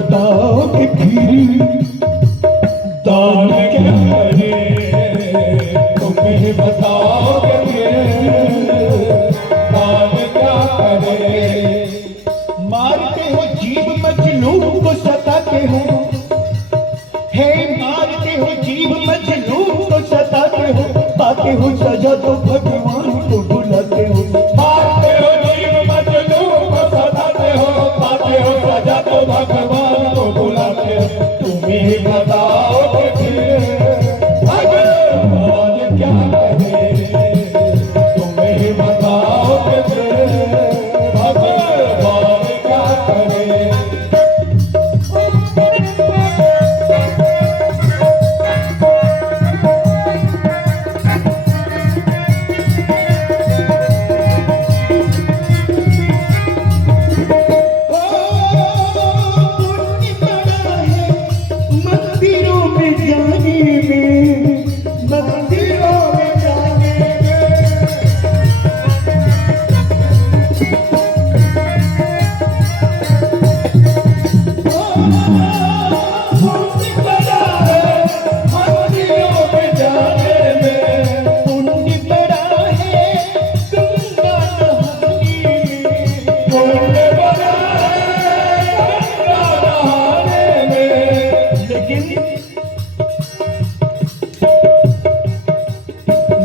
बताओ कि फिर दान क्या करे, तुम्हें बताओ कि फिर दान क्या करे। मारते हो जीव मजलूम को सताते हो, हे मारते हो जीव मजलूम को सताते हो, पाते हो सजा तो भगवान को बुलाते हो। मारते हो जीव मजलूम को सताते हो, पाते हो सजा तो भगवान को बुलाते हो। तुम्हें बताओ कि फिर भगवान क्या करे, तुम्हें बताओ कि फिर भगवान क्या करे।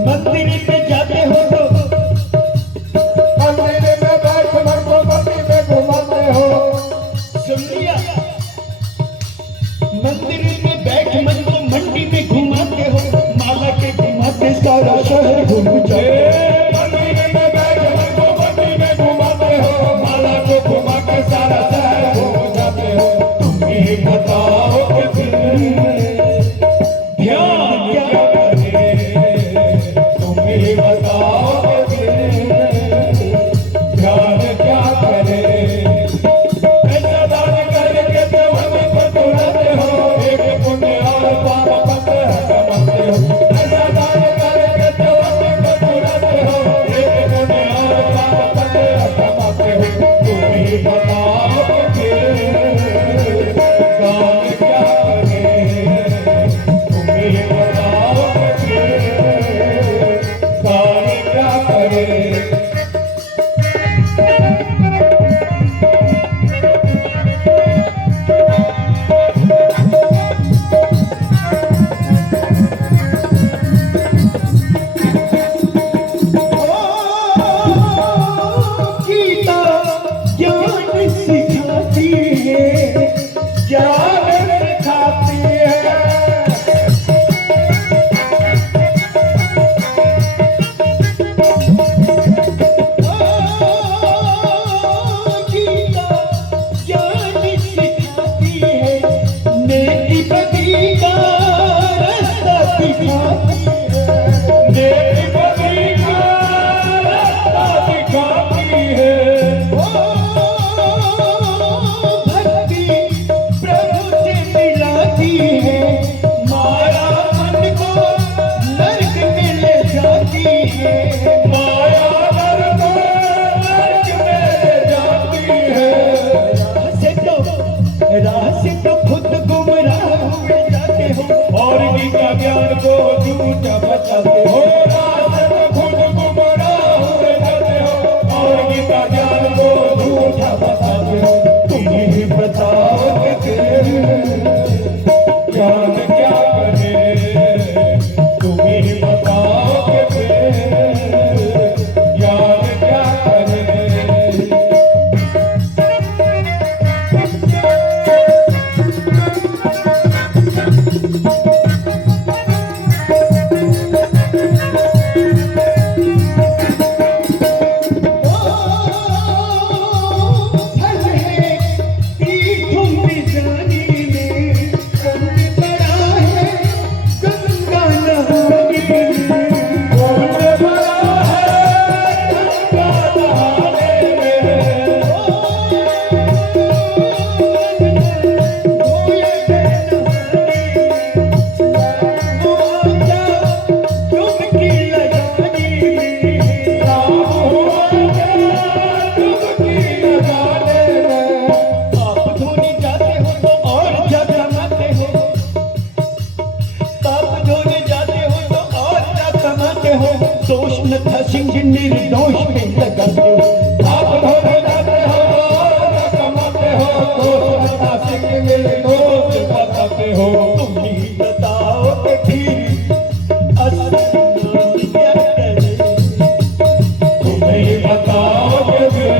मंदिर में जाते हो तो मंदिर में बैठ मन को मंदिर में घुमाते हो। सुन लिया, मंदिर में बैठ मन को मंडी में घुमाते हो, माला के घुमाते सारा शहर घूम जाए। मंदिर में बैठ मन को मंडी में घुमाते हो, माला को घुमा के सारा शहर घूम जाते हो। तुम्हें बताओ कि फिर ध्यान क्या करे, तुम्हें बताओ कि फिर ध्यान क्या करे। ऐसा दान करके तो हमें पतुराते हो, एक पुण्य और पाप पते कमाते हो। ऐसा दान करके तो हमें पतुराते हो, एक पुण्य और पाप पते कमाते हो। तुम्हें बताओ धोने जाते हो न कमाते हो, दोस्त आशिक मिले दोस्त बताते हो। तुम ही बताओ कि फिर असली नाम क्या करे। तुम ही बताओ कि फिर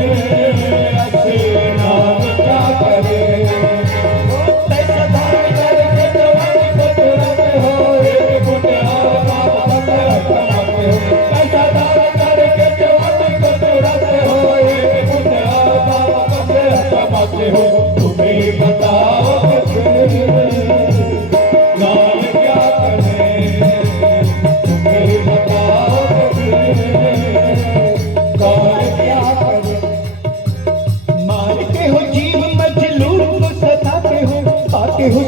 असली नाम क्या करे। पैसा धार करके जवानी को चुराते हो, एक गुटहार बाप बंदर कमाते हो। पैसा दार करके जवानी को चुराते हो, एक गुटहार बाप बंदर कमाते हो। तुम्हें बताओ कि फिर नाम क्या करे। तुम्हें बताओ कि फिर नाम क्या करे। मारते हो जीव मजलूम को सताते हो, पाते हो